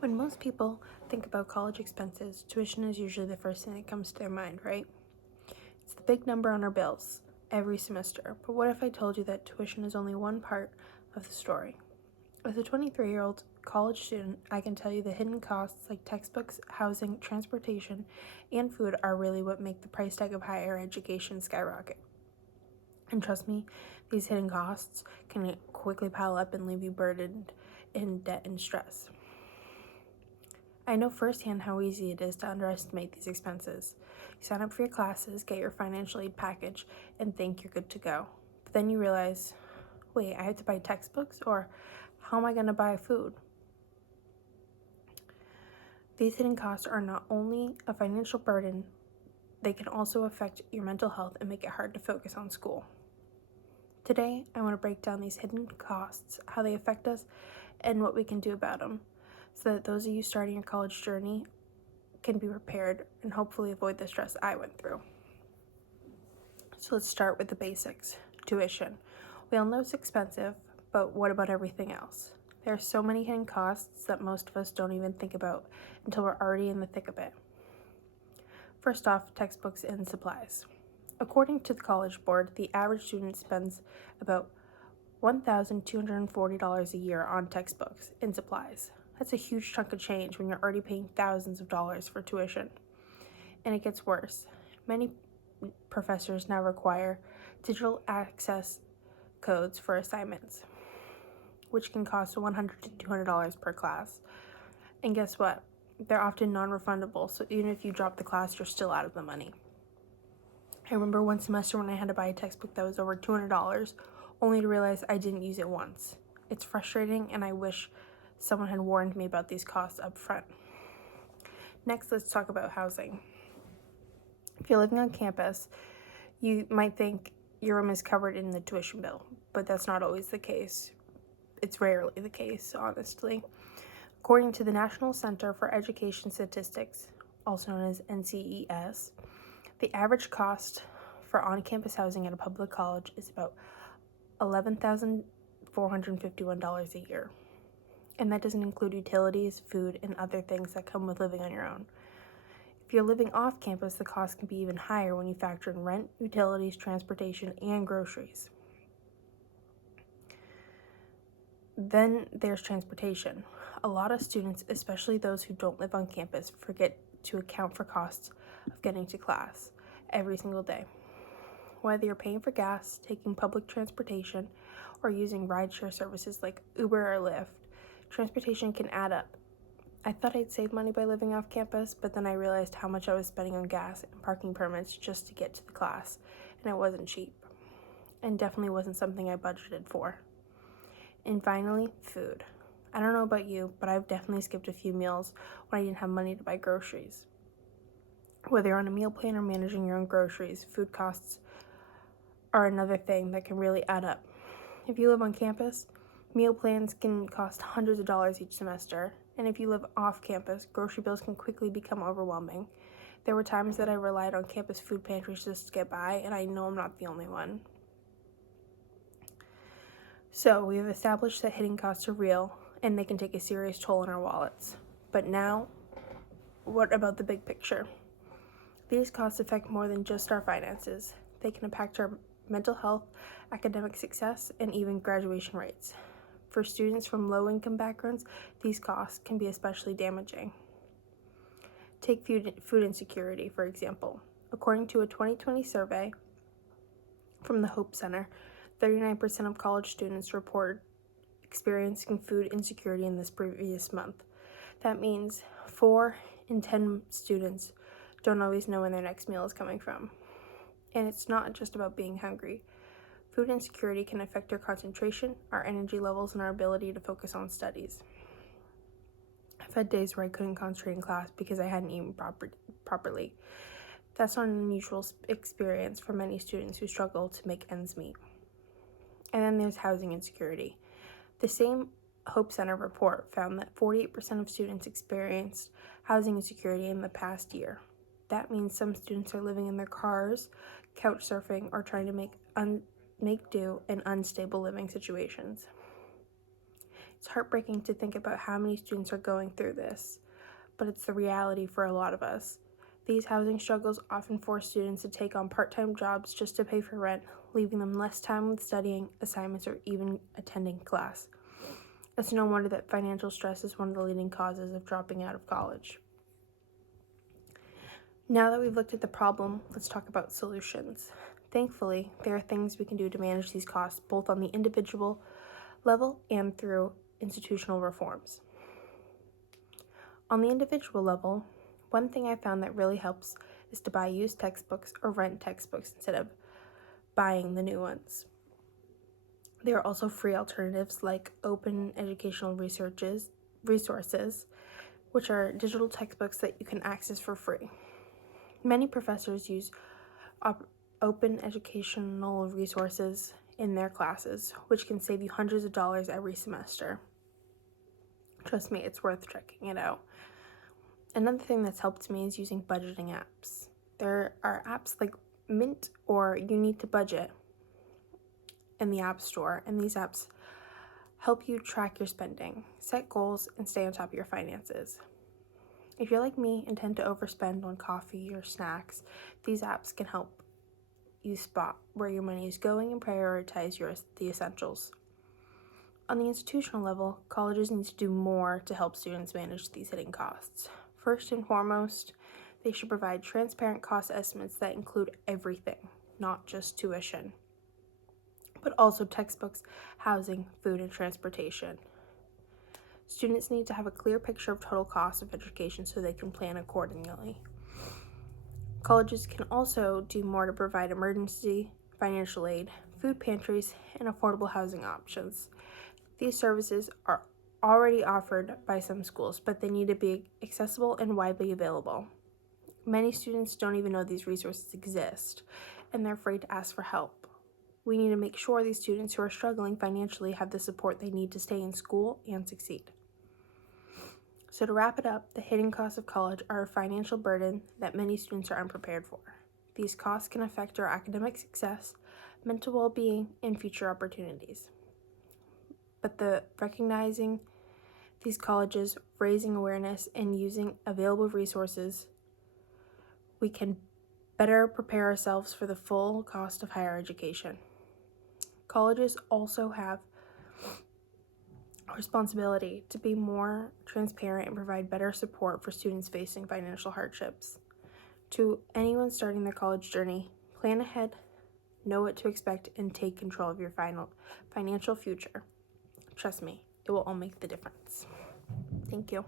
When most people think about college expenses, tuition is usually the first thing that comes to their mind, right? It's the big number on our bills every semester. But what if I told you that tuition is only one part of the story? As a 23-year-old college student, I can tell you the hidden costs like textbooks, housing, transportation, and food are really what make the price tag of higher education skyrocket. And trust me, these hidden costs can quickly pile up and leave you burdened in debt and stress. I know firsthand how easy it is to underestimate these expenses. You sign up for your classes, get your financial aid package, and think you're good to go. But then you realize, wait, I have to buy textbooks? Or how am I going to buy food? These hidden costs are not only a financial burden, they can also affect your mental health and make it hard to focus on school. Today, I want to break down these hidden costs, how they affect us, and what we can do about them, so that those of you starting your college journey can be prepared and hopefully avoid the stress I went through. So let's start with the basics. Tuition. We all know it's expensive, but what about everything else? There are so many hidden costs that most of us don't even think about until we're already in the thick of it. First off, textbooks and supplies. According to the College Board, the average student spends about $1,240 a year on textbooks and supplies. That's a huge chunk of change when you're already paying thousands of dollars for tuition. And it gets worse. Many professors now require digital access codes for assignments, which can cost $100 to $200 per class. And guess what? They're often non-refundable, so even if you drop the class, you're still out of the money. I remember one semester when I had to buy a textbook that was over $200, only to realize I didn't use it once. It's frustrating, and I wish someone had warned me about these costs up front. Next, let's talk about housing. If you're living on campus, you might think your room is covered in the tuition bill, but that's not always the case. It's rarely the case, honestly. According to the National Center for Education Statistics, also known as NCES, the average cost for on-campus housing at a public college is about $11,451 a year. And that doesn't include utilities, food, and other things that come with living on your own. If you're living off campus, the cost can be even higher when you factor in rent, utilities, transportation, and groceries. Then there's transportation. A lot of students, especially those who don't live on campus, forget to account for costs of getting to class every single day. Whether you're paying for gas, taking public transportation, or using rideshare services like Uber or Lyft, transportation can add up. I thought I'd save money by living off campus, but then I realized how much I was spending on gas and parking permits just to get to the class, and it wasn't cheap, and definitely wasn't something I budgeted for. And finally, food. I don't know about you, but I've definitely skipped a few meals when I didn't have money to buy groceries. Whether you're on a meal plan or managing your own groceries, food costs are another thing that can really add up. If you live on campus, meal plans can cost hundreds of dollars each semester, and if you live off campus, grocery bills can quickly become overwhelming. There were times that I relied on campus food pantries just to get by, and I know I'm not the only one. So we have established that hidden costs are real, and they can take a serious toll on our wallets. But now, what about the big picture? These costs affect more than just our finances. They can impact our mental health, academic success, and even graduation rates. For students from low-income backgrounds, these costs can be especially damaging. Take food insecurity, for example. According to a 2020 survey from the Hope Center, 39% of college students report experiencing food insecurity in this previous month. That means 4 in 10 students don't always know when their next meal is coming from. And it's not just about being hungry. Food insecurity can affect our concentration, our energy levels, and our ability to focus on studies. I've had days where I couldn't concentrate in class because I hadn't eaten properly. That's not an unusual experience for many students who struggle to make ends meet. And then there's housing insecurity. The same Hope Center report found that 48% of students experienced housing insecurity in the past year. That means some students are living in their cars, couch surfing, or trying to make do in unstable living situations. It's heartbreaking to think about how many students are going through this, but it's the reality for a lot of us. These housing struggles often force students to take on part-time jobs just to pay for rent, leaving them less time with studying, assignments, or even attending class. It's no wonder that financial stress is one of the leading causes of dropping out of college. Now that we've looked at the problem, let's talk about solutions. Thankfully, there are things we can do to manage these costs, both on the individual level and through institutional reforms. On the individual level, one thing I found that really helps is to buy used textbooks or rent textbooks instead of buying the new ones. There are also free alternatives like open educational resources, which are digital textbooks that you can access for free. Many professors use open educational resources in their classes, which can save you hundreds of dollars every semester. Trust me, it's worth checking it out. Another thing that's helped me is using budgeting apps. There are apps like Mint or You Need to Budget in the App Store, and these apps help you track your spending, set goals, and stay on top of your finances. If you're like me and tend to overspend on coffee or snacks, these apps can help you spot where your money is going and prioritize the essentials. On the institutional level, colleges need to do more to help students manage these hidden costs. First and foremost, they should provide transparent cost estimates that include everything, not just tuition, but also textbooks, housing, food, and transportation. Students need to have a clear picture of total cost of education so they can plan accordingly. Colleges can also do more to provide emergency financial aid, food pantries, and affordable housing options. These services are already offered by some schools, but they need to be accessible and widely available. Many students don't even know these resources exist, and they're afraid to ask for help. We need to make sure these students who are struggling financially have the support they need to stay in school and succeed. So to wrap it up, the hidden costs of college are a financial burden that many students are unprepared for. These costs can affect our academic success, mental well-being, and future opportunities. But recognizing these colleges, raising awareness, and using available resources, we can better prepare ourselves for the full cost of higher education. Colleges also have a responsibility to be more transparent and provide better support for students facing financial hardships. To anyone starting their college journey, plan ahead, know what to expect, and take control of your financial future. Trust me, it will all make the difference. Thank you.